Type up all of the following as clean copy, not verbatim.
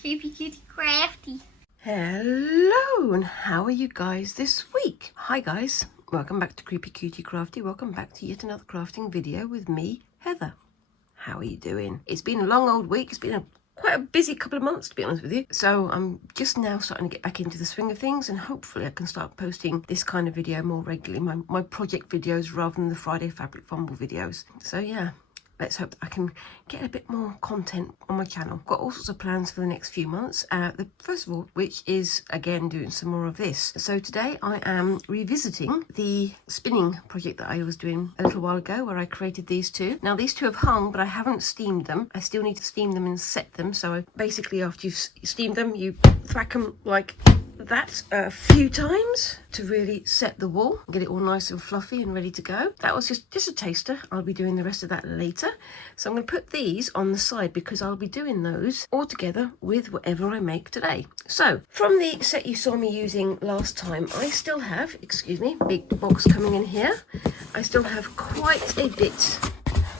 Creepy Cutie Crafty. Hello, and how are you guys this week? Hi guys, welcome back to Creepy Cutie Crafty. Welcome back to yet another crafting video with me, Heather. How are you doing? It's been a long old week. It's been quite a busy couple of months, to be honest with you. So I'm just now starting to get back into the swing of things, and hopefully I can start posting this kind of video more regularly, my project videos rather than the Friday fabric fumble videos. So yeah, let's hope that I can get a bit more content on my channel. Got all sorts of plans for the next few months. The first of all, which is again doing some more of this. So today I am revisiting the spinning project that I was doing a little while ago, where I created these two. Now these two have hung, but I haven't steamed them. I still need to steam them and set them. So basically, after you've steamed them, you thwack them like that a few times to really set the wool, get it all nice and fluffy and ready to go. That was just a taster. I'll be doing the rest of that later. So I'm going to put these on the side because I'll be doing those all together with whatever I make today. So from the set you saw me using last time, I still have, excuse me, big box coming in here. I still have quite a bit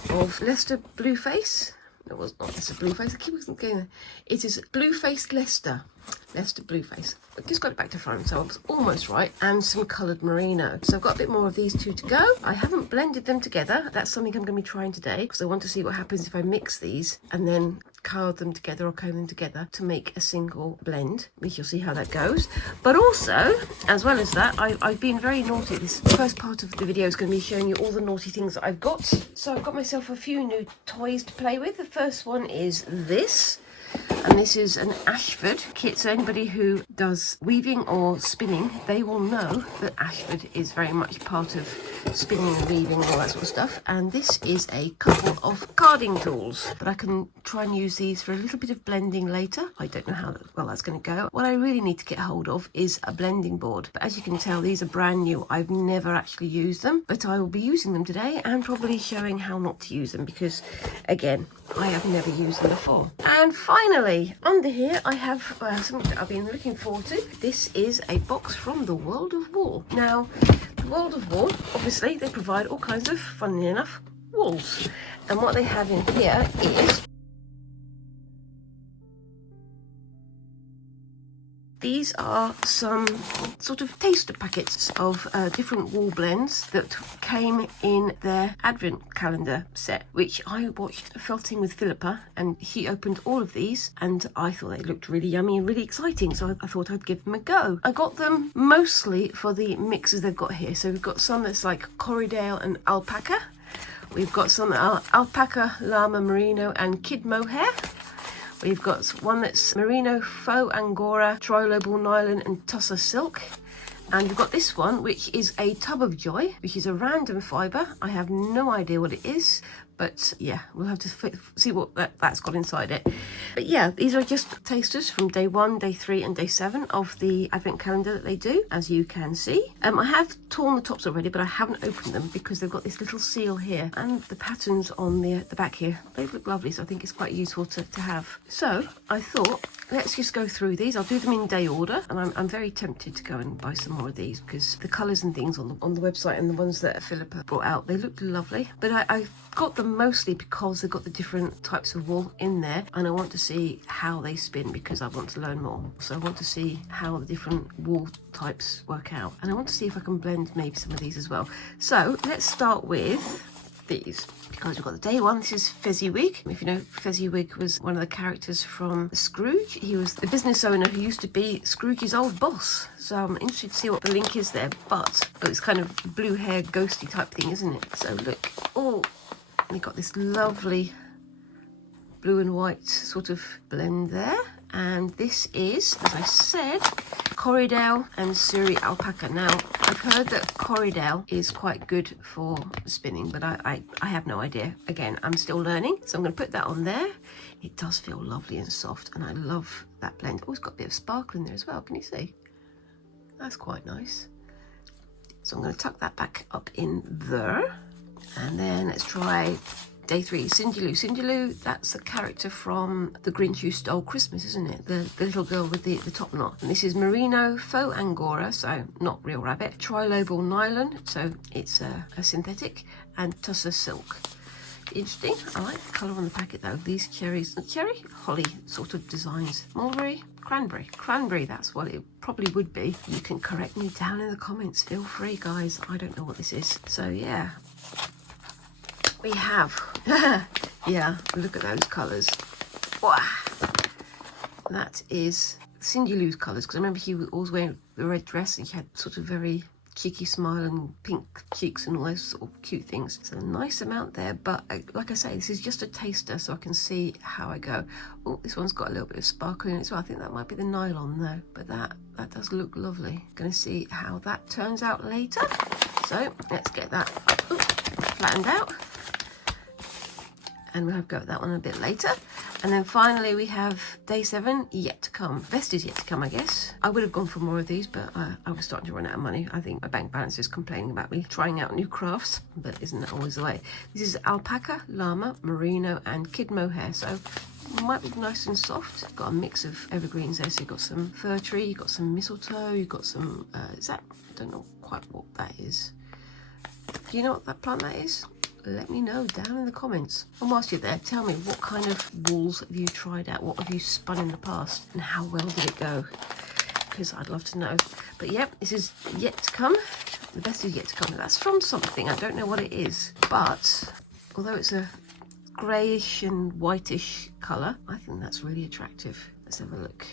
of Leicester Blueface. It was not Leicester Blueface. I keep going there. It is Blueface Leicester Blueface. I just got it back to front, so I was almost right. And some coloured merino. So I've got a bit more of these two to go. I haven't blended them together. That's something I'm going to be trying today, because I want to see what happens if I mix these and then card them together or comb them together to make a single blend. We shall see how that goes. But also, as well as that, I've been very naughty. This first part of the video is going to be showing you all the naughty things that I've got. So I've got myself a few new toys to play with. The first one is this. And this is an Ashford kit. So anybody who does weaving or spinning, they will know that Ashford is very much part of spinning and weaving and all that sort of stuff. And this is a couple of carding tools, but I can try and use these for a little bit of blending later. I don't know how well that's going to go. What I really need to get hold of is a blending board. But as you can tell, these are brand new. I've never actually used them, but I will be using them today and probably showing how not to use them because, again, I have never used them before. And finally, under here, I have something that I've been looking forward to. This is a box from the World of Wool. Now, the World of Wool, obviously, they provide all kinds of, funnily enough, wools. And what they have in here is these are some sort of taster packets of different wool blends that came in their advent calendar set, which I watched Felting with Philippa, and she opened all of these and I thought they looked really yummy and really exciting, so I thought I'd give them a go. I got them mostly for the mixes they've got here. So we've got some that's like Corriedale and alpaca. We've got some alpaca, llama, merino and kid mohair. We've got one that's merino, faux angora, trilobal nylon and tussar silk. And we've got this one, which is a tub of joy, which is a random fibre. I have no idea what it is, but yeah, we'll have to see what that's got inside it. But yeah, these are just tasters from day 1, day 3 and day 7 of the advent calendar that they do, as you can see. I have torn the tops already, but I haven't opened them because they've got this little seal here, and the patterns on the back here, they look lovely, so I think it's quite useful to have. So I thought, let's just go through these. I'll do them in day order, and I'm very tempted to go and buy some more of these because the colours and things on the website and the ones that Philippa brought out, they look lovely. But I've got them mostly because they've got the different types of wool in there, and I want to see how they spin because I want to learn more. So I want to see how the different wool types work out, and I want to see if I can blend maybe some of these as well. So let's start with these, because we've got the day one. This is Fezziwig. If you know, Fezziwig was one of the characters from Scrooge. He was the business owner who used to be Scrooge's old boss. So I'm interested to see what the link is there, but it's kind of blue hair ghosty type thing, isn't it? So look, oh, we've got this lovely blue and white sort of blend there. And this is, as I said, Corriedale and Suri alpaca. Now, I've heard that Corriedale is quite good for spinning, but I have no idea. Again, I'm still learning, so I'm going to put that on there. It does feel lovely and soft, and I love that blend. Oh, it's got a bit of sparkle in there as well. Can you see? That's quite nice. So I'm going to tuck that back up in there. And then let's try day 3, Cindy Lou, that's the character from The Grinch Who Stole Christmas, isn't it? The little girl with the top knot. And this is merino, faux angora, so not real rabbit, trilobal nylon, so it's a synthetic, and tussar silk. interesting. I like the colour on the packet though. These cherries, cherry, holly sort of designs. Mulberry, cranberry, that's what it probably would be. You can correct me down in the comments, feel free guys. I don't know what this is. So yeah, we have, yeah, look at those colours. Wow. That is Cindy Lou's colours, because I remember he was always wearing the red dress and he had sort of very cheeky smile and pink cheeks and all those sort of cute things. So a nice amount there, but like I say, this is just a taster so I can see how I go. Oh, this one's got a little bit of sparkle in it as well. I think that might be the nylon though, but that does look lovely. Gonna see how that turns out later. So let's get that flattened out, and we'll have a go at that one a bit later. And then finally we have day 7 yet to come. Best is yet to come, I guess. I would have gone for more of these, but I was starting to run out of money. I think my bank balance is complaining about me trying out new crafts, but isn't that always the way? This is alpaca, llama, merino and kid mohair, so it might be nice and soft. Got a mix of evergreens there, so you've got some fir tree, you've got some mistletoe, you've got some, is that, I don't know quite what that is. Do you know what that plant that is? Let me know down in the comments. And whilst you're there, tell me what kind of wools have you tried out? What have you spun in the past? And how well did it go? Because I'd love to know. But yep, this is yet to come. The best is yet to come. That's from something. I don't know what it is. But although it's a greyish and whitish colour, I think that's really attractive. Let's have a look.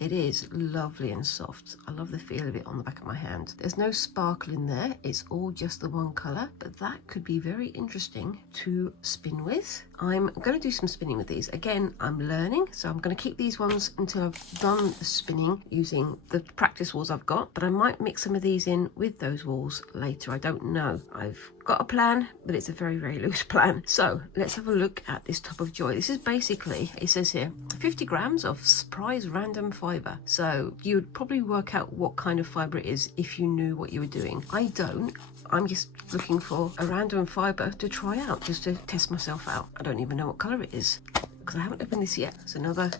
It is lovely and soft. I love the feel of it on the back of my hand. There's no sparkle in there. It's all just the one colour, but that could be very interesting to spin with. I'm going to do some spinning with these. Again, I'm learning, so I'm going to keep these ones until I've done the spinning using the practice wools I've got, but I might mix some of these in with those wools later. I don't know. I've got a plan, but it's a very, very loose plan. So let's have a look at this top of joy. This is basically, it says here, 50 grams of surprise random fibre. So you would probably work out what kind of fibre it is if you knew what you were doing. I don't. I'm just looking for a random fibre to try out, just to test myself out. I don't even know what colour it is because I haven't opened this yet. It's another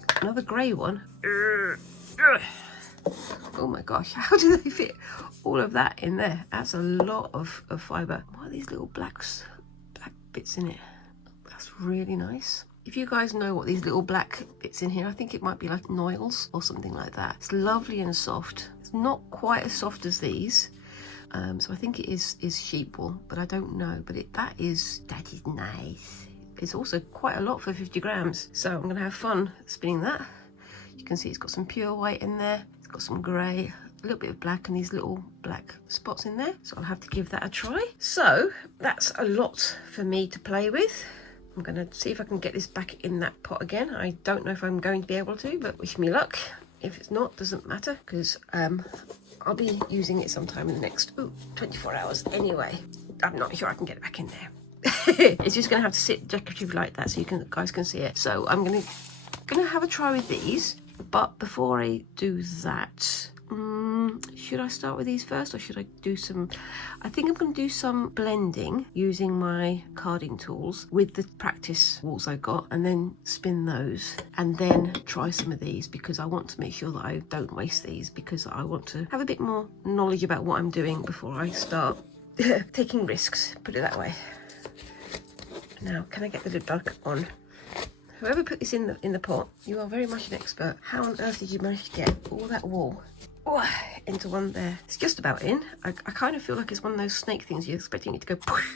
grey one. Oh my gosh, how do they fit all of that in there? That's a lot of fibre. What are these little black bits in it? That's really nice. If you guys know what these little black bits in here, I think it might be like noils or something like that. It's lovely and soft. It's not quite as soft as these. So I think it is sheep wool, but I don't know. But that is nice. It's also quite a lot for 50 grams. So I'm going to have fun spinning that. You can see it's got some pure white in there. It's got some grey, a little bit of black and these little black spots in there. So I'll have to give that a try. So that's a lot for me to play with. I'm going to see if I can get this back in that pot again. I don't know if I'm going to be able to, but wish me luck. If it's not, doesn't matter, because I'll be using it sometime in the next 24 hours anyway. I'm not sure I can get it back in there. It's just going to have to sit decorative like that so you guys can see it. So I'm going to have a try with these, but before I do that, should I start with these first or should I do some, I think I'm going to do some blending using my carding tools with the practice wools I got, and then spin those and then try some of these, because I want to make sure that I don't waste these, because I want to have a bit more knowledge about what I'm doing before I start taking risks, put it that way. Now, can I get the lid back on? Whoever put this in the pot, you are very much an expert. How on earth did you manage to get all that wool into one there? It's just about in. I kind of feel like it's one of those snake things you're expecting it to go poof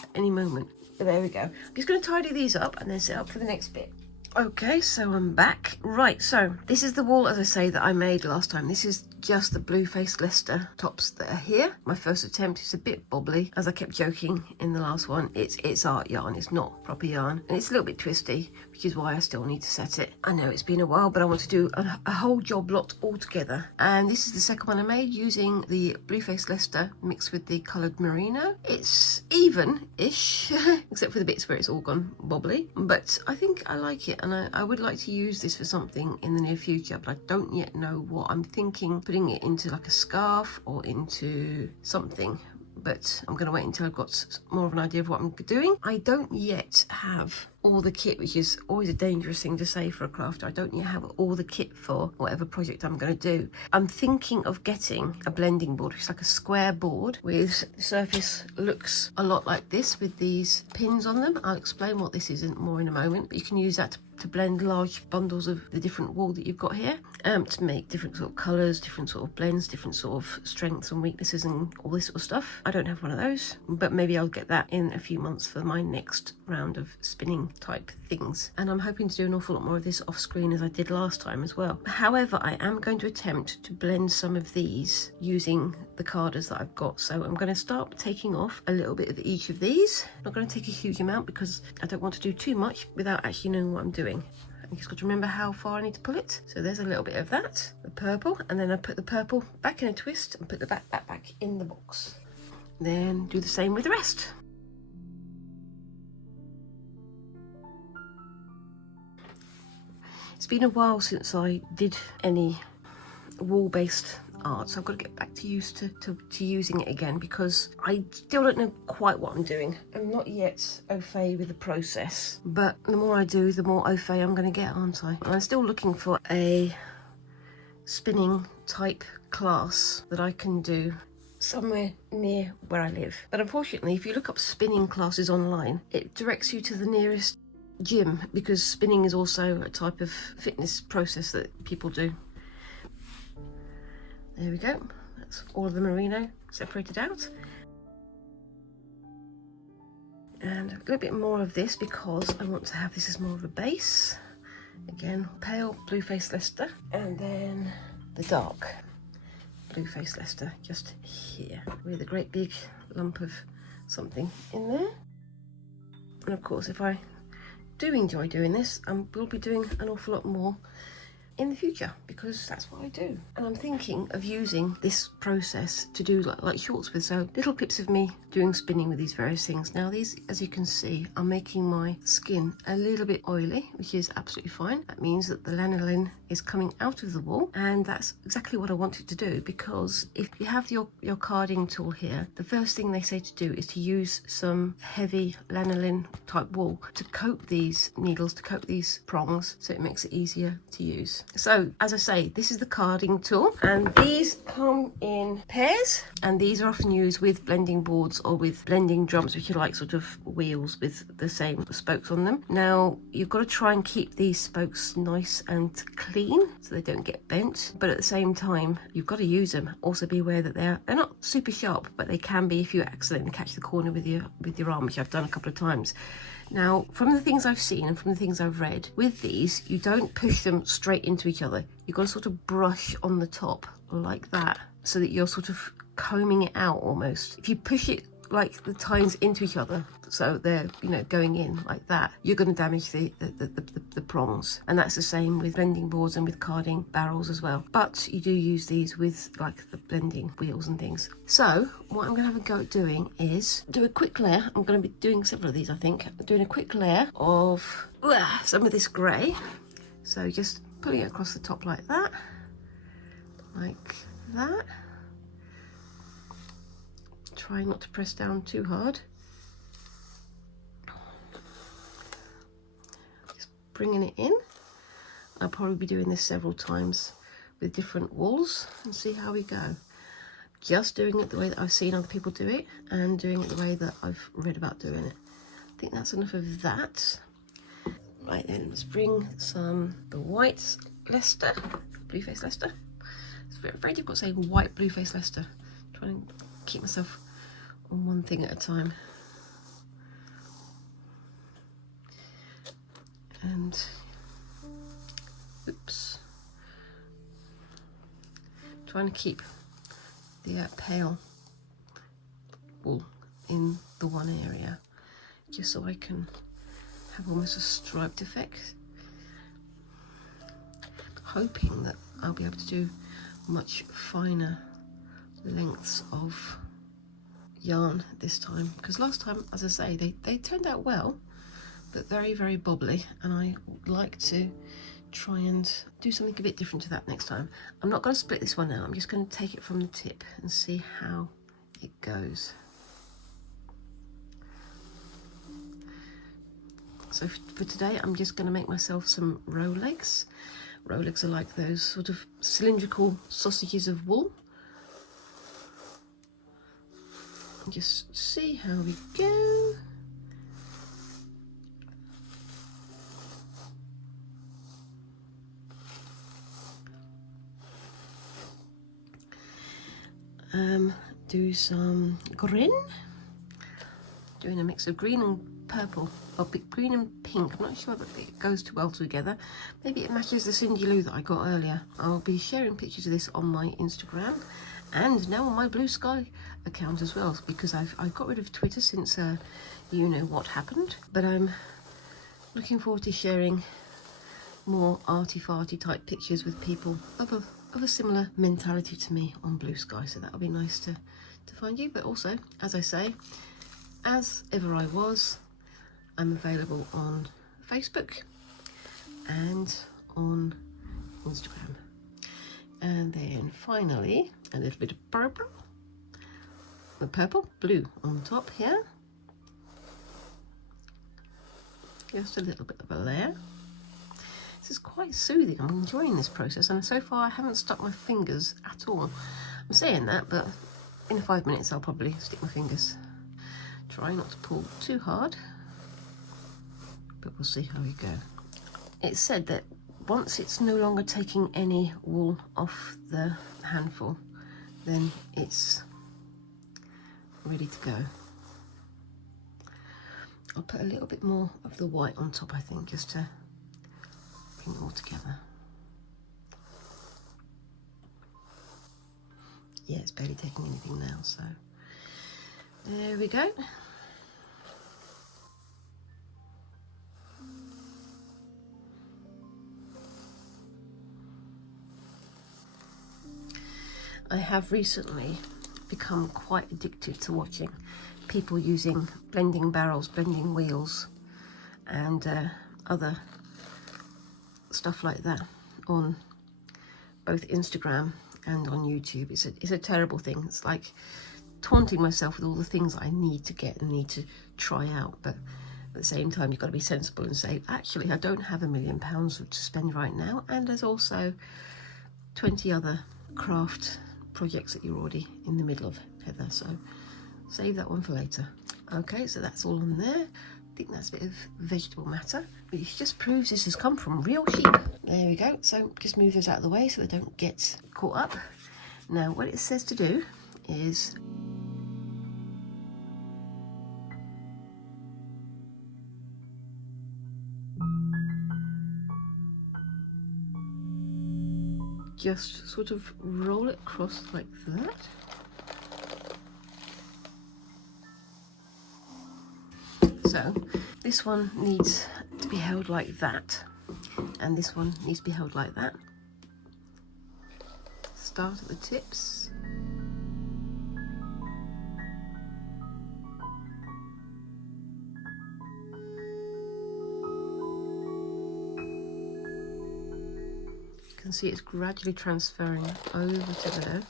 at any moment. But there we go. I'm just going to tidy these up and then set up for the next bit. Okay, so I'm back. Right, so this is the wool, as I say, that I made last time. This is just the blue-faced Leicester tops that are here. My first attempt. Is a bit bobbly, as I kept joking in the last one. It's art yarn, it's not proper yarn, and it's a little bit twisty, which is why I still need to set it. I know it's been a while, but I want to do a whole job lot all together. And this is the second one I made using the blue-faced Leicester mixed with the coloured merino. It's even-ish, except for the bits where it's all gone bobbly, but I think I like it, and I would like to use this for something in the near future, but I don't yet know what. I'm thinking putting it into like a scarf or into something, but I'm going to wait until I've got more of an idea of what I'm doing. I don't yet have all the kit, which is always a dangerous thing to say for a crafter. I don't yet have all the kit for whatever project I'm going to do. I'm thinking of getting a blending board, which is like a square board with the surface looks a lot like this with these pins on them. I'll explain what this is more in a moment, but you can use that to blend large bundles of the different wool that you've got here, to make different sort of colours, different sort of blends, different sort of strengths and weaknesses and all this sort of stuff. I don't have one of those, but maybe I'll get that in a few months for my next round of spinning type things. And I'm hoping to do an awful lot more of this off screen as I did last time as well. However, I am going to attempt to blend some of these using the carders that I've got. So I'm going to start taking off a little bit of each of these. I'm not going to take a huge amount because I don't want to do too much without actually knowing what I'm doing. I just got to remember how far I need to pull it. So there's a little bit of that, the purple, and then I put the purple back in a twist and put the back in the box. Then do the same with the rest. It's been a while since I did any wool-based art, so I've got to get back to using it again because I still don't know quite what I'm doing. I'm not yet au fait with the process, but the more I do, the more au fait I'm going to get, aren't I? I'm still looking for a spinning type class that I can do somewhere near where I live. But unfortunately, if you look up spinning classes online, it directs you to the nearest gym because spinning is also a type of fitness process that people do. There we go, that's all of the merino separated out. And a little bit more of this because I want to have this as more of a base. Again, pale blue face Leicester, and then the dark blue face Leicester just here with a great big lump of something in there. And of course, if I do enjoy doing this, I will be doing an awful lot more in the future because that's what I do. And I'm thinking of using this process to do like shorts with, so little clips of me doing spinning with these various things. Now these, as you can see, are making my skin a little bit oily, which is absolutely fine. That means that the lanolin is coming out of the wool, and that's exactly what I wanted to do, because if you have your carding tool here, the first thing they say to do is to use some heavy lanolin type wool to coat these needles, to coat these prongs, so it makes it easier to use. So as I say, this is the carding tool, and these come in pairs, and these are often used with blending boards or with blending drums, which are like sort of wheels with the same spokes on them. Now you've got to try and keep these spokes nice and clean so they don't get bent, but at the same time you've got to use them. Also be aware that they're not super sharp, but they can be if you accidentally catch the corner with your arm, which I've done a couple of times. Now, from the things I've seen and from the things I've read, with these, you don't push them straight into each other. You've got to sort of brush on the top like that, so that you're sort of combing it out almost. If you push it like the tines into each other, so they're, you know, going in like that, you're going to damage the prongs. And that's the same with blending boards and with carding barrels as well. But you do use these with like the blending wheels and things. So what I'm going to have a go at doing is do a quick layer. I'm going to be doing several of these, I think. Doing a quick layer of some of this grey. So just putting it across the top like that. Like that. Try not to press down too hard. Just bringing it in. I'll probably be doing this several times with different wools and see how we go. Just doing it the way that I've seen other people do it and doing it the way that I've read about doing it. I think that's enough of that. Right then, let's bring the white Leicester, blue face Leicester. It's very difficult saying white blue face Leicester. Trying to keep myself on one thing at a time. And oops, trying to keep the pale wool in the one area, just so I can have almost a striped effect. Hoping that I'll be able to do much finer lengths of yarn this time, because last time, as I say, they turned out well, but very, very bobbly, and I would like to try and do something a bit different to that next time. I'm not going to split this one out, I'm just going to take it from the tip and see how it goes. So for today, I'm just going to make myself some row legs. Row legs are like those sort of cylindrical sausages of wool. Just see how we go. Do some green. Doing a mix of green and purple, or green and pink. I'm not sure that it goes too well together. Maybe it matches the Cindy Lou that I got earlier. I'll be sharing pictures of this on my Instagram and now on my Blue Sky account as well, because I've got rid of Twitter since you know what happened. But I'm looking forward to sharing more arty-farty type pictures with people of a similar mentality to me on Blue Sky, so that'll be nice to find you. But also, as I say, as ever I was, I'm available on Facebook and on Instagram. And then finally, a little bit of purple, the purple, blue on top here. Just a little bit of a layer. This is quite soothing. I'm enjoying this process, and so far I haven't stuck my fingers at all. I'm saying that, but in 5 minutes I'll probably stick my fingers. Try not to pull too hard, but we'll see how we go. It's said that once it's no longer taking any wool off the handful, then it's ready to go. I'll put a little bit more of the white on top, I think, just to bring it all together. Yeah, it's barely taking anything now, so there we go. I have recently become quite addicted to watching people using blending barrels, blending wheels, and other stuff like that on both Instagram and on YouTube. It's a terrible thing. It's like taunting myself with all the things I need to get and need to try out, but at the same time you've got to be sensible and say, actually, I don't have £1 million to spend right now, and there's also 20 other craft projects that you're already in the middle of, Heather, so save that one for later. Okay, so that's all on there. I think that's a bit of vegetable matter, which just proves this has come from real sheep. There we go. So just move those out of the way so they don't get caught up. Now what it says to do is just sort of roll it across like that. So this one needs to be held like that, and this one needs to be held like that. Start at the tips. You can see it's gradually transferring over to there.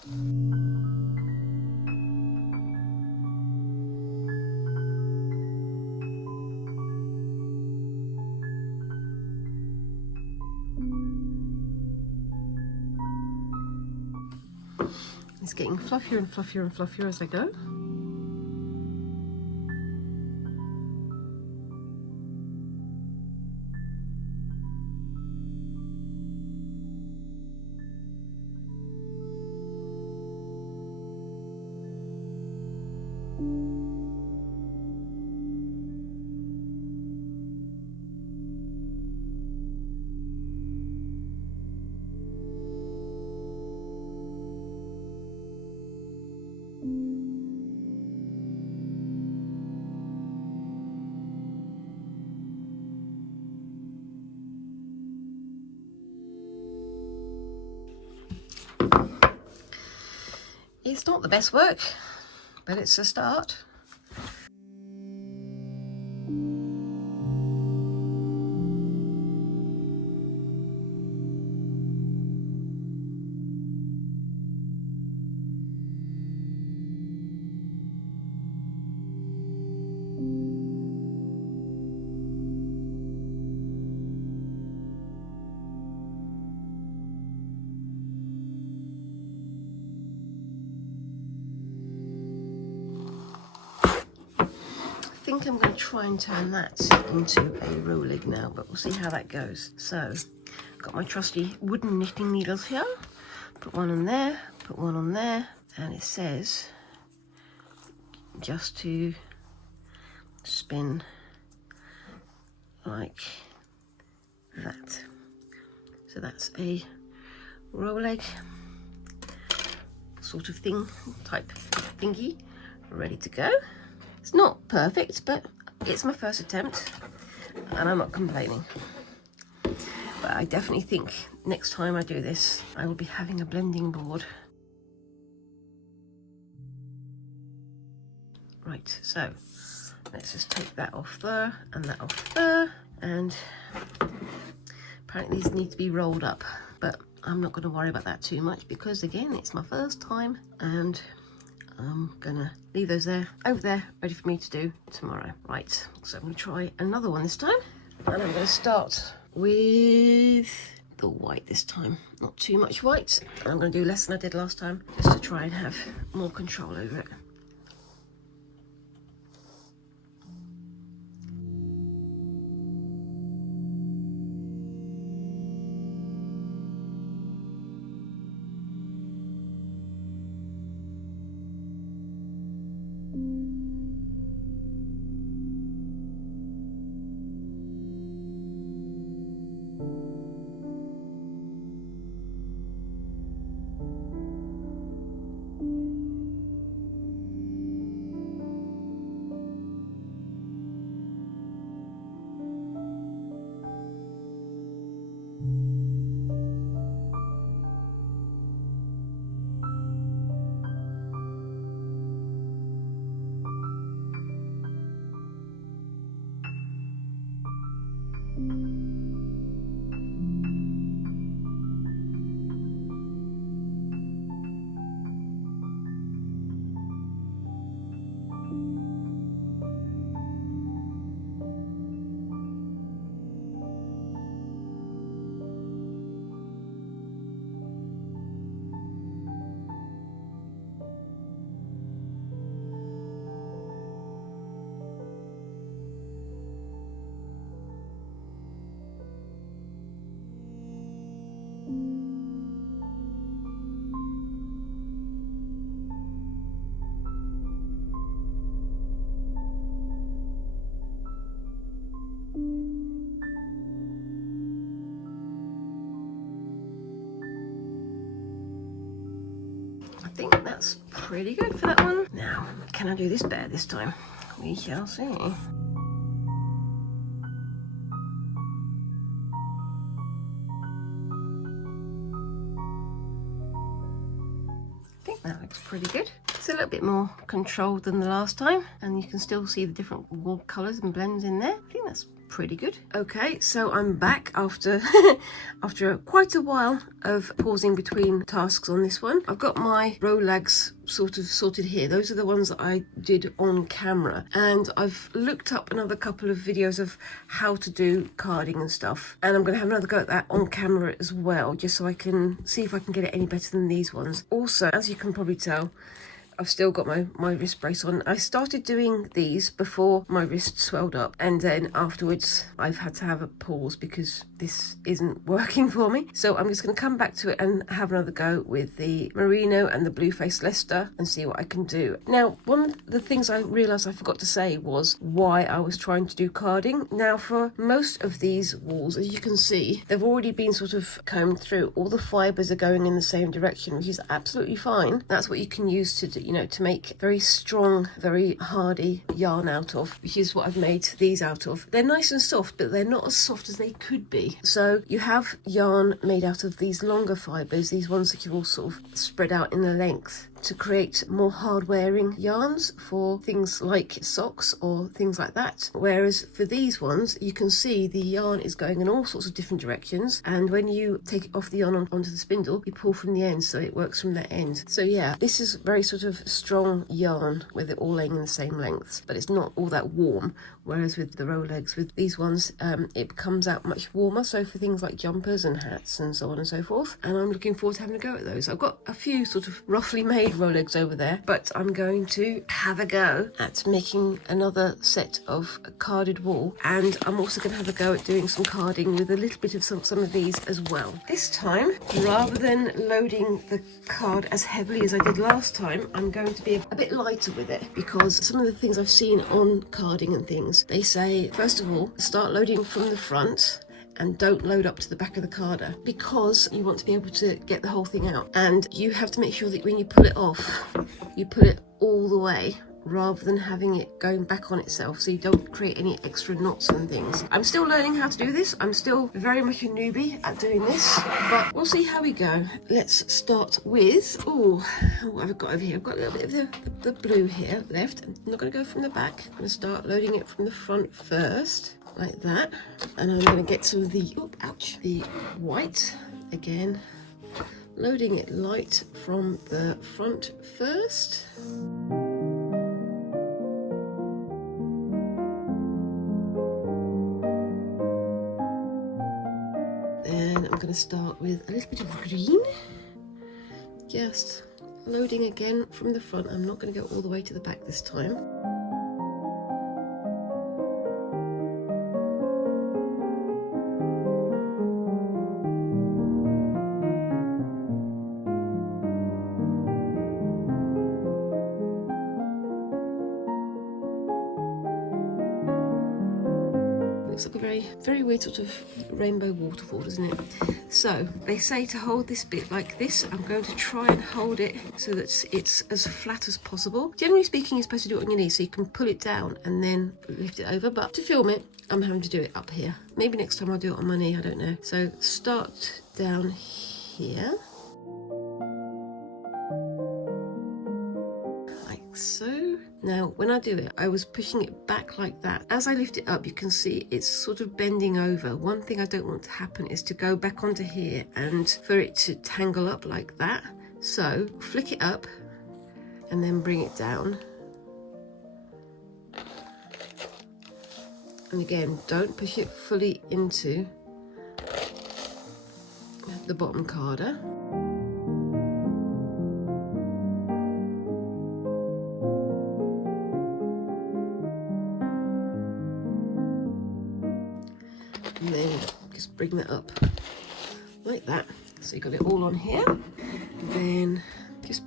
It's getting fluffier and fluffier and fluffier as I go. It's not the best work, but it's a start. think I'm going to try and turn that into a row leg now, but we'll see how that goes. So, got my trusty wooden knitting needles here. Put one on there, put one on there, and it says just to spin like that. So that's a row leg sort of thing, type thingy, ready to go. It's not perfect, but it's my first attempt and I'm not complaining. But I definitely think next time I do this, I will be having a blending board. Right, so let's just take that off there and that off there. And apparently these need to be rolled up, but I'm not going to worry about that too much because again, it's my first time and I'm gonna leave those there, over there, ready for me to do tomorrow. Right, so I'm gonna try another one this time. And I'm gonna start with the white this time. Not too much white. I'm gonna do less than I did last time, just to try and have more control over it. I think that's pretty good for that one. Now, can I do this better this time? We shall see. I think that looks pretty good. It's a little bit more controlled than the last time, and you can still see the different wool colours and blends in there. I think that's pretty good. Okay, so I'm back after after quite a while of pausing between tasks on this one. I've got my row legs sort of sorted here. Those are the ones that I did on camera, and I've looked up another couple of videos of how to do carding and stuff, and I'm going to have another go at that on camera as well, just so I can see if I can get it any better than these ones. Also, as you can probably tell, I've still got my wrist brace on. I started doing these before my wrist swelled up, and then afterwards I've had to have a pause because this isn't working for me. So I'm just going to come back to it and have another go with the merino and the blue face Leicester and see what I can do. Now, one of the things I realised I forgot to say was why I was trying to do carding. Now, for most of these wools, as you can see, they've already been sort of combed through. All the fibres are going in the same direction, which is absolutely fine. That's what you can use to do, you know, to make very strong, very hardy yarn out of, which is what I've made these out of. They're nice and soft, but they're not as soft as they could be. So you have yarn made out of these longer fibres, these ones that you all sort of spread out in the length, to create more hard wearing yarns for things like socks or things like that. Whereas for these ones, you can see the yarn is going in all sorts of different directions, and when you take it off the yarn onto the spindle, you pull from the end, so it works from that end. So yeah, this is very sort of strong yarn with it all laying in the same length, but it's not all that warm, whereas with the Rolex, with these ones, it comes out much warmer, so for things like jumpers and hats and so on and so forth. And I'm looking forward to having a go at those. I've got a few sort of roughly made Rolex over there, but I'm going to have a go at making another set of carded wool, and I'm also going to have a go at doing some carding with a little bit of some of these as well. This time, rather than loading the card as heavily as I did last time, I'm going to be a bit lighter with it, because some of the things I've seen on carding and things, they say first of all start loading from the front and don't load up to the back of the carder, because you want to be able to get the whole thing out, and you have to make sure that when you pull it off, you pull it all the way rather than having it going back on itself, so you don't create any extra knots and things. I'm still learning how to do this. I'm still very much a newbie at doing this, but we'll see how we go. Let's start with, what have I got over here? I've got a little bit of the blue here left. I'm not going to go from the back. I'm going to start loading it from the front first, like that, and I'm going to get some of the the white again, loading it light from the front first. Then I'm going to start with a little bit of green, just loading again from the front. I'm not going to go all the way to the back this time. Looks like a very weird sort of rainbow waterfall, doesn't it? So they say to hold this bit like this. I'm going to try and hold it so that it's as flat as possible. Generally speaking, you're supposed to do it on your knees so you can pull it down and then lift it over, but to film it, I'm having to do it up here. Maybe next time I'll do it on my knee, I don't know. So start down here, like so. Now, when I do it, I was pushing it back like that. As I lift it up, you can see it's sort of bending over. One thing I don't want to happen is to go back onto here and for it to tangle up like that. So, flick it up and then bring it down. And again, don't push it fully into the bottom carder. And then just bring that up like that. So you got it all on here. Then just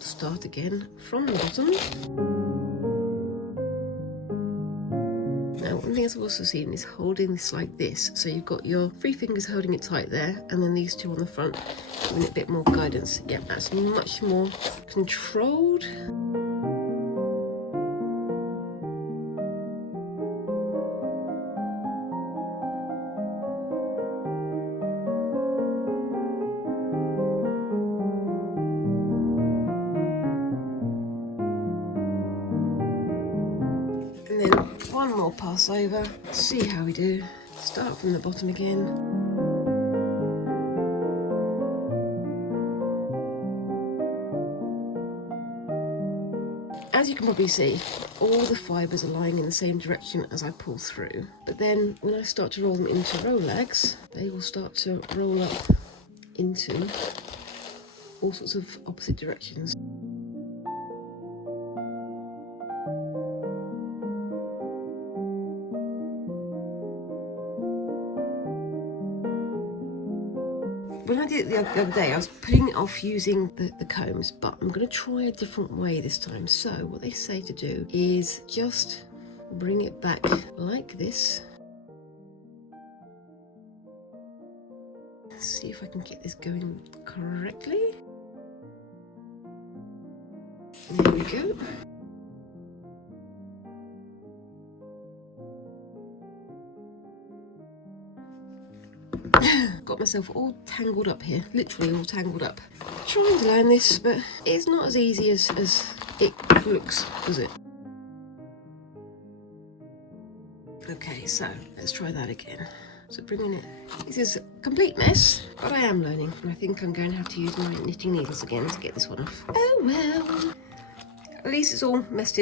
start again from the bottom. Now, one thing I've also seen is holding this like this. So you've got your 3 fingers holding it tight there, and then these 2 on the front, giving it a bit more guidance. Yeah, that's much more controlled. And then one more pass over, see how we do. Start from the bottom again. As you can probably see, all the fibres are lying in the same direction as I pull through. But then when I start to roll them into Rolex, they will start to roll up into all sorts of opposite directions. When I did it the other day, I was putting it off using the combs, but I'm going to try a different way this time. So what they say to do is just bring it back like this. Let's see if I can get this going correctly. There we go. Got myself all tangled up here, literally all tangled up. Trying to learn this, but it's not as easy as it looks, is it? Okay, so let's try that again. So bringing it, this is a complete mess, but I am learning, and I think I'm going to have to use my knitting needles again to get this one off. Oh well. at least it's all messed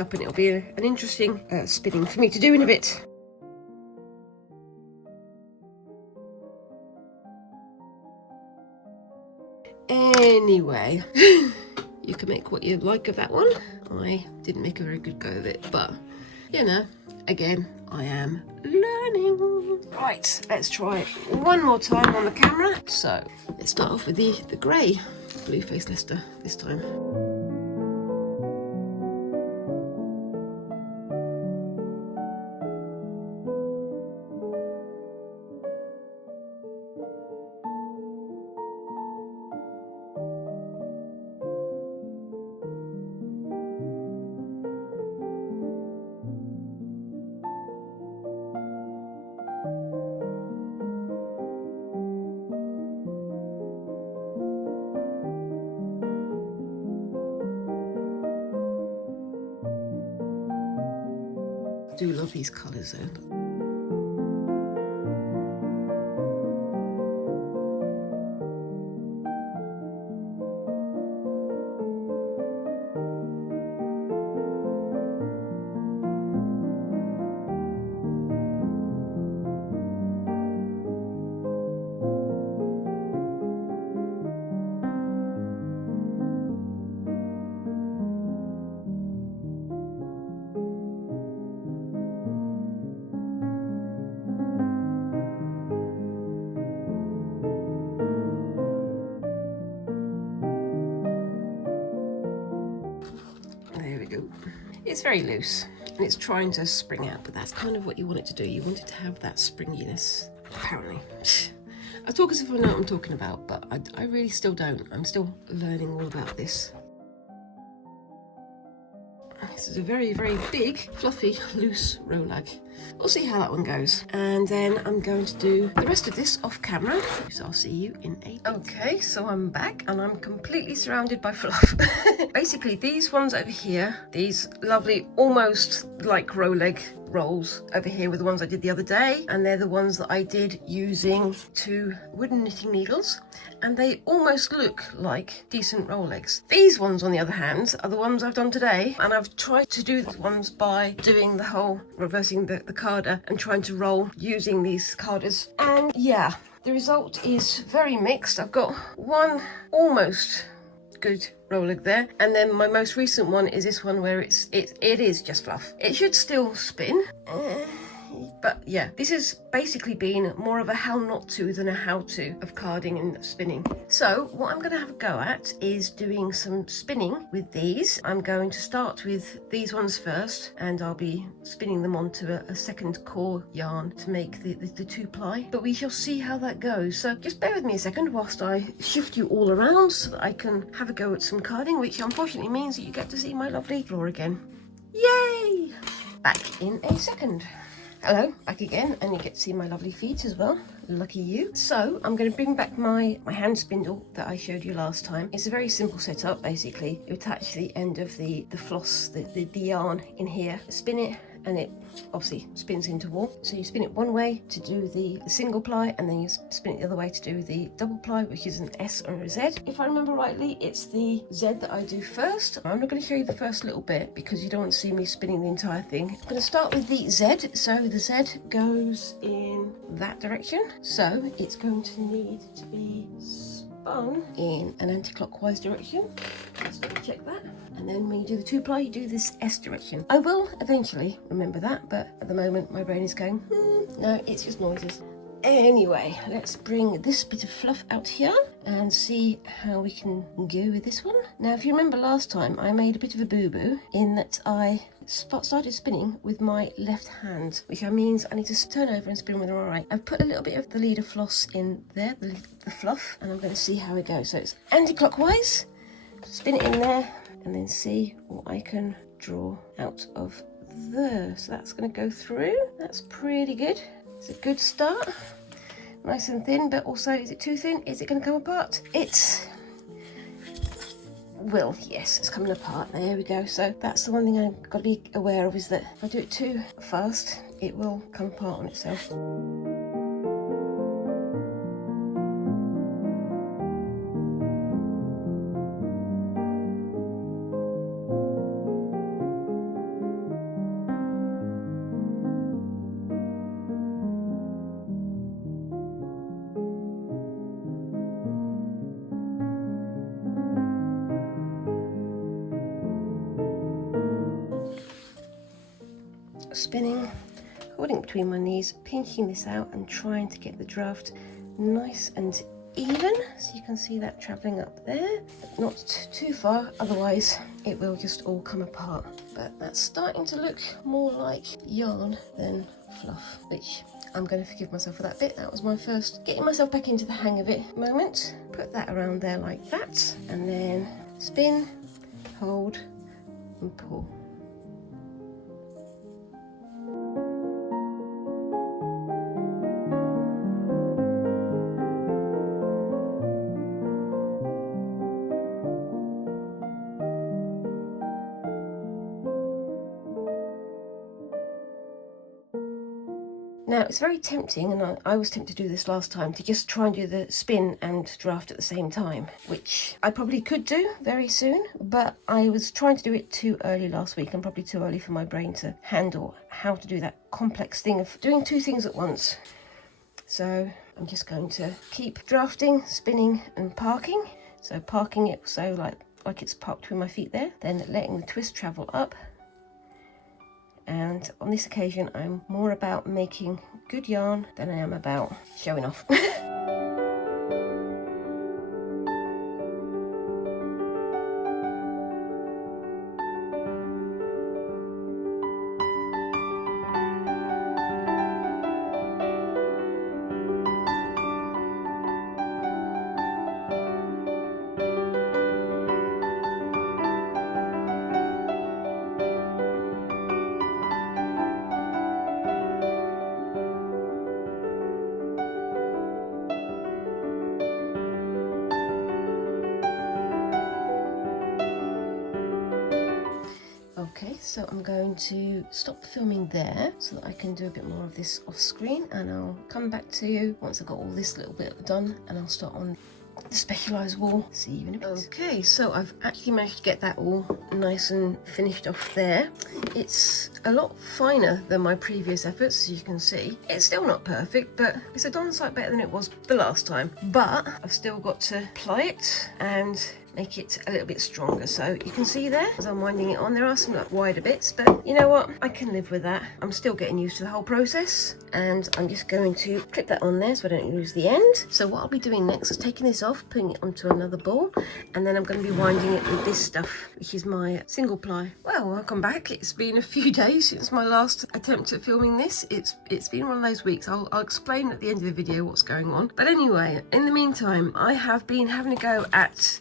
up, and it'll be an interesting spinning for me to do in a bit. Anyway, you can make what you like of that one. I didn't make a very good go of it, but you know, again, I am learning. Right, let's try it one more time on the camera. So let's start off with the grey blue face Leicester this time. I do love these colours though. There we go. It's very loose and it's trying to spring out, but that's kind of what you want it to do. You want it to have that springiness, apparently. I talk as if I know what I'm talking about, but I really still don't. I'm still learning all about this. This is a very, very big, fluffy, loose rolag. We'll see how that one goes. And then I'm going to do the rest of this off camera. So I'll see you in a bit. Okay, so I'm back and I'm completely surrounded by fluff. Basically, these ones over here, these lovely, almost like roleg rolls over here were the ones I did the other day, and they're the ones that I did using 2 wooden knitting needles, and they almost look like decent roll legs. These ones, on the other hand, are the ones I've done today, and I've tried to do the ones by doing the whole reversing the carder and trying to roll using these carders, and yeah, the result is very mixed. I've got one almost good roll leg there, and then my most recent one is this one where it is just fluff. It should still spin, but yeah, this has basically been more of a how not to than a how to of carding and spinning. So what I'm going to have a go at is doing some spinning with these. I'm going to start with these ones first, and I'll be spinning them onto a second core yarn to make the 2-ply, but we shall see how that goes. So just bear with me a second whilst I shift you all around so that I can have a go at some carding, which unfortunately means that you get to see my lovely floor again. Yay! Back in a second. Hello, back again, and you get to see my lovely feet as well. Lucky you. So I'm going to bring back my hand spindle that I showed you last time. It's a very simple setup. Basically, you attach the end of the floss, the yarn in here, spin it, and it obviously spins into wool. So you spin it one way to do the single ply, and then you spin it the other way to do the double ply, which is an S or a Z. If I remember rightly, it's the Z that I do first. I'm not going to show you the first little bit because you don't want to see me spinning the entire thing. I'm going to start with the Z. So the Z goes in that direction. So it's going to need to be spun in an anti-clockwise direction. Let's double check that. And then when you do the 2-ply, you do this S direction. I will eventually remember that, but at the moment my brain is going, no, it's just noises. Anyway, let's bring this bit of fluff out here and see how we can go with this one. Now, if you remember last time, I made a bit of a boo-boo in that I started spinning with my left hand, which means I need to turn over and spin with the right. I've put a little bit of the leader floss in there, the fluff, and I'm going to see how it goes. So it's anti-clockwise, spin it in there, and then see what I can draw out of there. So that's going to go through. That's pretty good. It's a good start. Nice and thin, but also, is it too thin? Is it going to come apart? Well, yes, it's coming apart. There we go. So that's the one thing I've got to be aware of, is that if I do it too fast, it will come apart on itself. spinning, holding it between my knees, pinching this out and trying to get the draft nice and even, so you can see that traveling up there, not too far, otherwise it will just all come apart. But that's starting to look more like yarn than fluff, which I'm going to forgive myself for that bit. That was my first getting myself back into the hang of it moment. Put that around there like that, and then spin, hold and pull. Now it's very tempting, and I was tempted to do this last time, to just try and do the spin and draft at the same time, which I probably could do very soon, but I was trying to do it too early last week and probably too early for my brain to handle how to do that complex thing of doing two things at once. So I'm just going to keep drafting, spinning and parking. So parking it so like it's parked between my feet there, then letting the twist travel up. And on this occasion, I'm more about making good yarn than I am about showing off. Okay, so I'm going to stop filming there so that I can do a bit more of this off screen, and I'll come back to you once I've got all this little bit done, and I'll start on the specialised wool. See you in a bit. Okay, so I've actually managed to get that all nice and finished off there. It's a lot finer than my previous efforts, as you can see. It's still not perfect, but it's a darn sight better than it was the last time. But I've still got to ply it and make it a little bit stronger. So you can see there, as I'm winding it on, there are some like wider bits, but you know what? I can live with that. I'm still getting used to the whole process, and I'm just going to clip that on there so I don't lose the end. So what I'll be doing next is taking this off, putting it onto another ball, and then I'm going to be winding it with this stuff, which is my single ply. Well, welcome back. It's been a few days since my last attempt at filming this. It's been one of those weeks. I'll explain at the end of the video what's going on. But anyway, in the meantime, I have been having a go at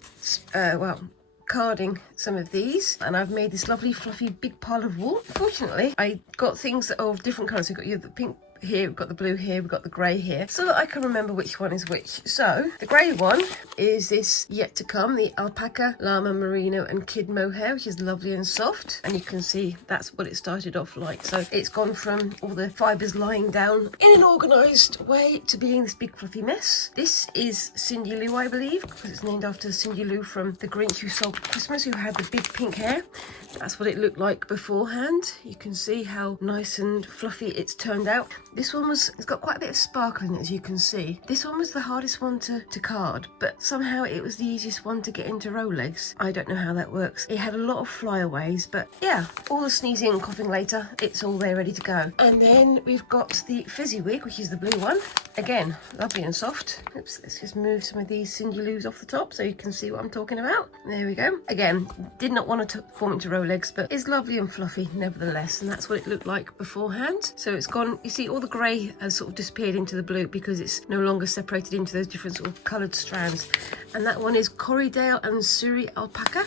carding some of these, and I've made this lovely fluffy big pile of wool. Fortunately, I got things that are of different colours. We've got the pink here, we've got the blue here, we've got the grey here, so that I can remember which one is which. So the grey one is this yet to come, the alpaca, llama, merino and kid mohair, which is lovely and soft, and you can see that's what it started off like. So it's gone from all the fibres lying down in an organised way to being this big fluffy mess. This is Cindy Lou, I believe, because it's named after Cindy Lou from The Grinch Who Stole Christmas, who had the big pink hair. That's what it looked like beforehand. You can see how nice and fluffy it's turned out. This one it's got quite a bit of sparkle in it, as you can see. This one was the hardest one to card, but somehow it was the easiest one to get into row legs. I don't know how that works. It had a lot of flyaways, but yeah, all the sneezing and coughing later, it's all there ready to go. And then we've got the fizzy wig, which is the blue one. Again, lovely and soft. Oops, let's just move some of these Cindy Lou's off the top so you can see what I'm talking about. There we go. Again, did not want to form into row legs, but it's lovely and fluffy nevertheless, and that's what it looked like beforehand. So it's gone, you see all the grey has sort of disappeared into the blue because it's no longer separated into those different sort of coloured strands. And that one is Corriedale and Surrey alpaca.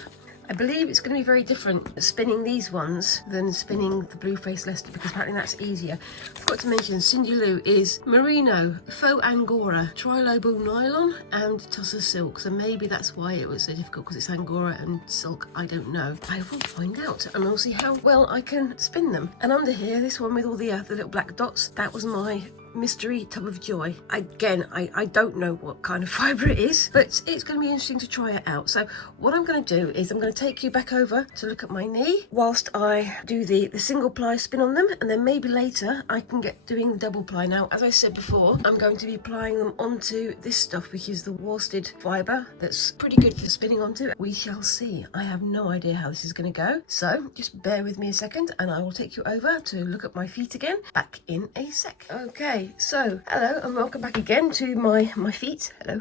I believe it's going to be very different spinning these ones than spinning the blue face Leicester, because apparently that's easier. I forgot to mention Cindy Lou is merino, faux angora, trilobo nylon and tussar silk, so maybe that's why it was so difficult, because it's angora and silk. I don't know. I will find out, and I'll see how well I can spin them. And under here, this one with all the little black dots, that was my mystery tub of joy. Again, I don't know what kind of fibre it is, but it's going to be interesting to try it out. So what I'm going to do is I'm going to take you back over to look at my knee whilst I do the single ply spin on them, and then maybe later I can get doing the double ply. Now, as I said before, I'm going to be applying them onto this stuff, which is the worsted fibre that's pretty good for spinning onto. We shall see. I have no idea how this is going to go, so just bear with me a second and I will take you over to look at my feet again. Back in a sec. Okay, so hello and welcome back again to my feet. Hello.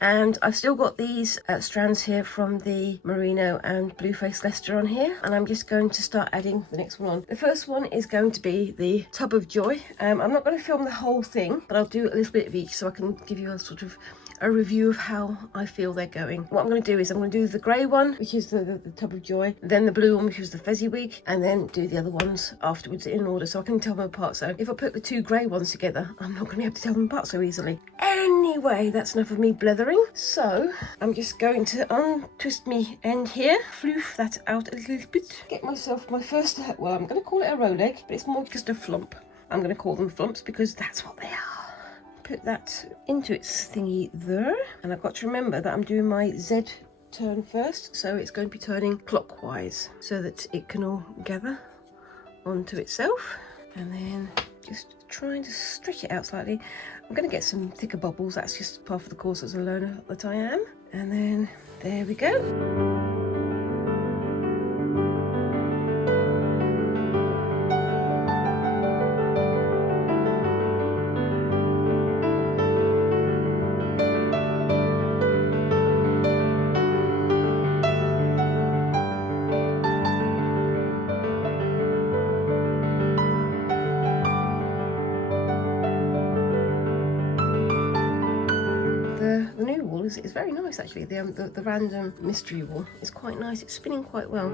And I've still got these strands here from the merino and blueface Leicester on here, and I'm just going to start adding the next one on. The first one is going to be the tub of joy. I'm not going to film the whole thing, but I'll do a little bit of each so I can give you a sort of a review of how I feel they're going. What I'm going to do is I'm going to do the grey one, which is the tub of joy, then the blue one, which is the fezziwig, and then do the other ones afterwards in order so I can tell them apart. So if I put the two grey ones together, I'm not going to be able to tell them apart so easily. Anyway, that's enough of me blethering. So I'm just going to untwist me end here, floof that out a little bit, get myself my first, well, I'm going to call it a row leg, but it's more just a flump. I'm going to call them flumps because that's what they are. Put that into its thingy there, and I've got to remember that I'm doing my Z turn first, so it's going to be turning clockwise so that it can all gather onto itself, and then just trying to stretch it out slightly. I'm going to get some thicker bubbles, that's just part of the course as a learner that I am, and then there we go. The new wool is very nice actually. The random mystery wool is quite nice. It's spinning quite well.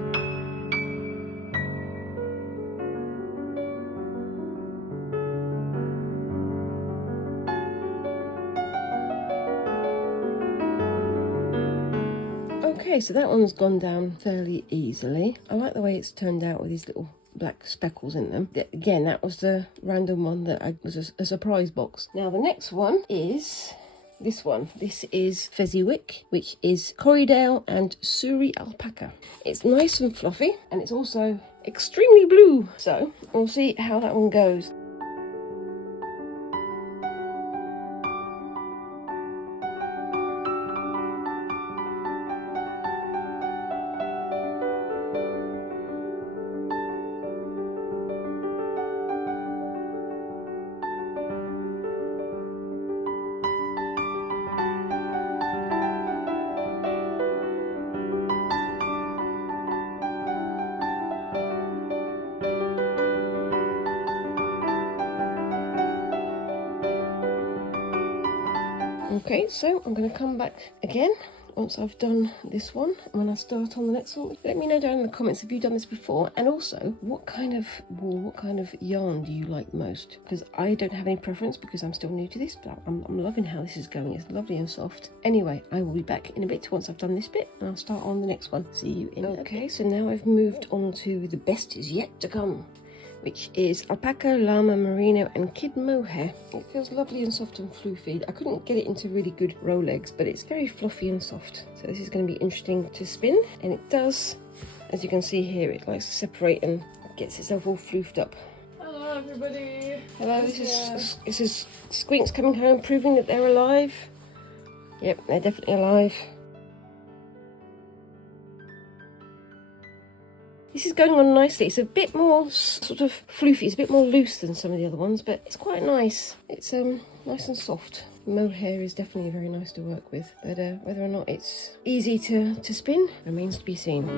Okay, so that one's gone down fairly easily. I like the way it's turned out with these little black speckles in them. Again, that was the random one that was a surprise box. Now the next one is this one. This is fezziwig, which is Corriedale and Suri alpaca. It's nice and fluffy, and it's also extremely blue. So we'll see how that one goes. Okay, so I'm going to come back again once I've done this one. When I start on the next one, let me know down in the comments if you've done this before, and also what kind of wool, what kind of yarn do you like most? Because I don't have any preference because I'm still new to this, but I'm loving how this is going. It's lovely and soft. Anyway, I will be back in a bit once I've done this bit, and I'll start on the next one. See you in a bit. Okay, so now I've moved on to the best is yet to come, which is alpaca, llama, merino and kid mohair. It feels lovely and soft and floofy. I couldn't get it into really good row legs, but it's very fluffy and soft. So this is going to be interesting to spin, and it does, as you can see here, it likes to separate and gets itself all floofed up. Hello everybody! Hello, this is squinks coming home, proving that they're alive. Yep, they're definitely alive. This is going on nicely. It's a bit more sort of floofy. It's a bit more loose than some of the other ones, but it's quite nice. It's nice and soft. Mohair is definitely very nice to work with, but whether or not it's easy to spin remains to be seen.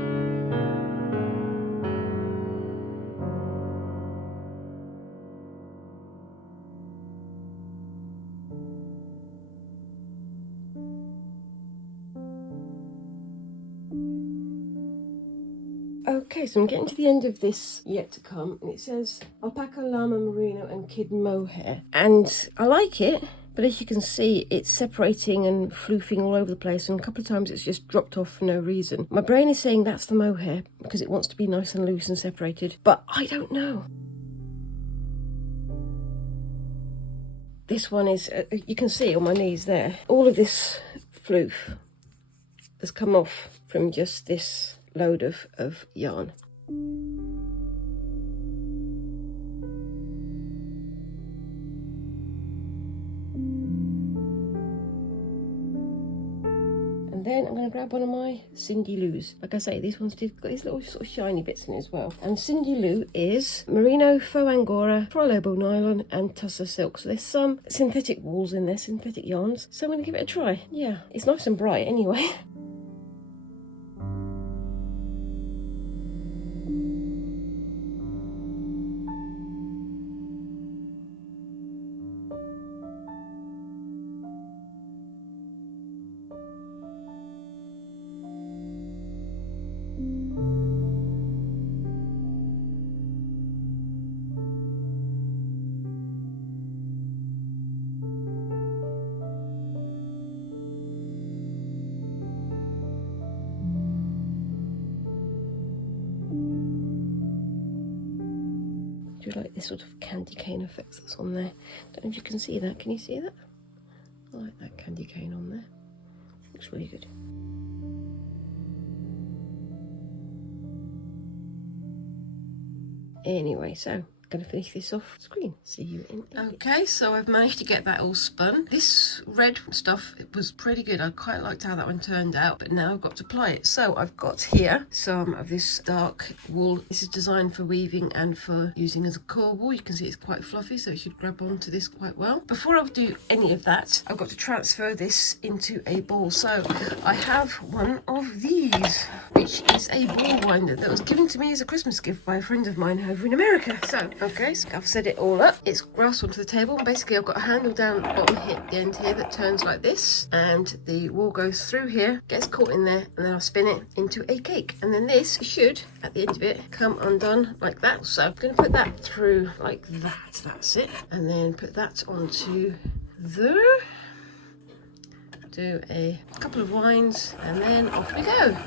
Okay, so I'm getting to the end of this yet to come, and it says alpaca, llama, merino and kid mohair, and I like it, but as you can see it's separating and floofing all over the place, and a couple of times it's just dropped off for no reason. My brain is saying that's the mohair because it wants to be nice and loose and separated, but I don't know. This one is, you can see on my knees there, all of this floof has come off from just this load of yarn. Then I'm going to grab one of my Cindy Lou's. Like I say, these ones got these little sort of shiny bits in it as well. And Cindy Lou is merino, faux angora, trilobo nylon and tussar silk. So there's some synthetic wools in there, synthetic yarns. So I'm going to give it a try. Yeah, it's nice and bright anyway. Do you like this sort of candy cane effects that's on there? Don't know if you can see that. Can you see that? I like that candy cane on there. Looks really good. Anyway, so going to finish this off screen. See you in a bit. Okay, so I've managed to get that all spun. This red stuff, it was pretty good. I quite liked how that one turned out, but now I've got to apply it. So I've got here some of this dark wool. This is designed for weaving and for using as a core wool. You can see it's quite fluffy, so it should grab onto this quite well. Before I do any of that, I've got to transfer this into a ball. So I have one of these, which is a ball winder that was given to me as a Christmas gift by a friend of mine over in America. So okay, so I've set it all up. It's grasped onto the table. Basically, I've got a handle down at the bottom here, the end here, that turns like this, and the wool goes through here, gets caught in there, and then I'll spin it into a cake. And then this should, at the end of it, come undone like that. So I'm going to put that through like that. That's it. And then put that onto there. Do a couple of winds, and then off we go.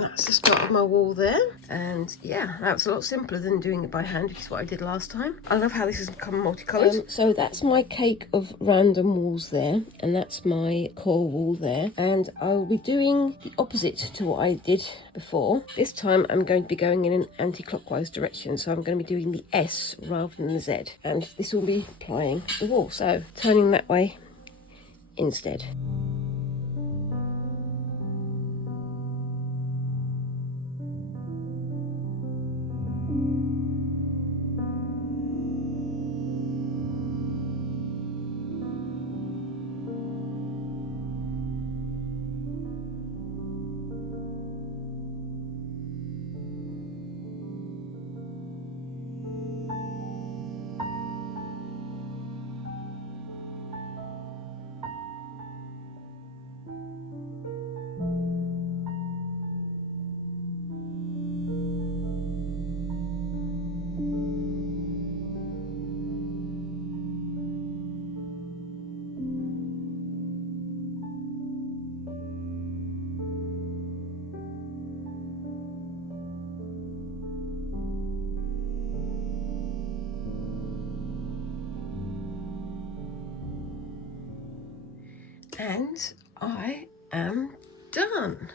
That's the start of my wool there, and yeah, that's a lot simpler than doing it by hand, which is what I did last time. I love how this has become multicoloured. So that's my cake of random wools there, and that's my core wool there, and I'll be doing the opposite to what I did before. This time I'm going to be going in an anti-clockwise direction, so I'm going to be doing the S rather than the Z, and this will be applying the wool, so turning that way instead. And I am done.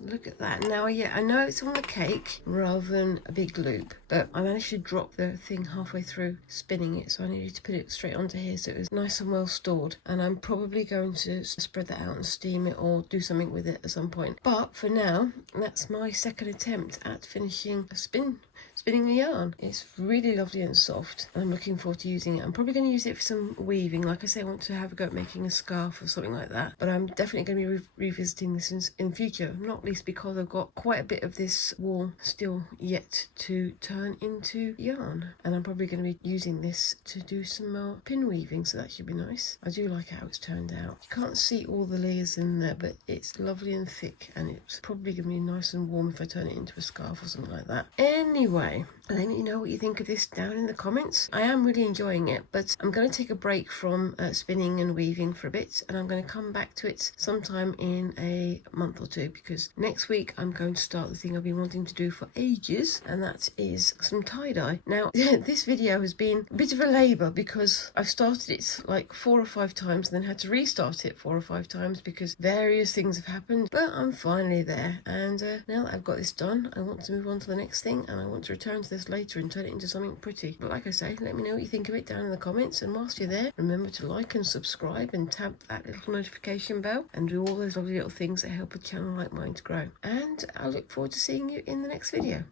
Look at that. Now, yeah, I know it's on the cake rather than a big loop, but I managed to drop the thing halfway through spinning it, so I needed to put it straight onto here so it was nice and well stored. And I'm probably going to spread that out and steam it or do something with it at some point. But for now, that's my second attempt at finishing a spin spinning the yarn. It's really lovely and soft, and I'm looking forward to using it. I'm probably going to use it for some weaving. Like I say, I want to have a go at making a scarf or something like that, but I'm definitely going to be revisiting this in future, not least because I've got quite a bit of this wool still yet to turn into yarn, and I'm probably going to be using this to do some pin weaving, so that should be nice. I do like how it's turned out. You can't see all the layers in there, but it's lovely and thick, and it's probably going to be nice and warm if I turn it into a scarf or something like that. Anyway, let me know what you think of this down in the comments. I am really enjoying it, but I'm going to take a break from spinning and weaving for a bit, and I'm going to come back to it sometime in a month or two, because next week I'm going to start the thing I've been wanting to do for ages, and that is some tie-dye. Now, this video has been a bit of a labour because I've started it like 4 or 5 times and then had to restart it 4 or 5 times because various things have happened, but I'm finally there, and now that I've got this done, I want to move on to the next thing, and I want to return to this later and turn it into something pretty. But like I say, let me know what you think of it down in the comments, and whilst you're there, remember to like and subscribe and tap that little notification bell and do all those lovely little things that help a channel like mine to grow. And I look forward to seeing you in the next video.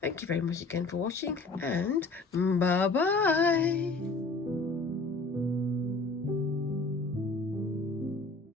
Thank you very much again for watching, and bye bye.